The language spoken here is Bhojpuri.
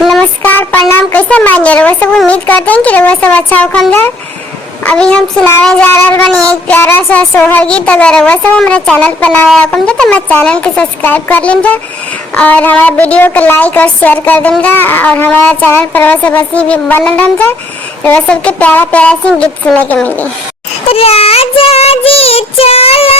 नमस्कार, प्रणाम। कैसे मानिए रउआ सब? उम्मीद करते हैं कि रउआ सब अच्छा होखम जा। अभी हम सुनाने जा रहल बानी एक प्यारा सा सोहर गीत। अगर रउआ सब हमारे चैनल पर नया होखम जा तो हमारे चैनल के सब्सक्राइब कर लीम जा और हमारे वीडियो को लाइक और शेयर कर देम जा और हमारे चैनल पर रउआ सब ऐसे भी बनल रहम जा। रउआ सब के प्यारा प्यारा सी गीत सुने के मिली। राजा जी चल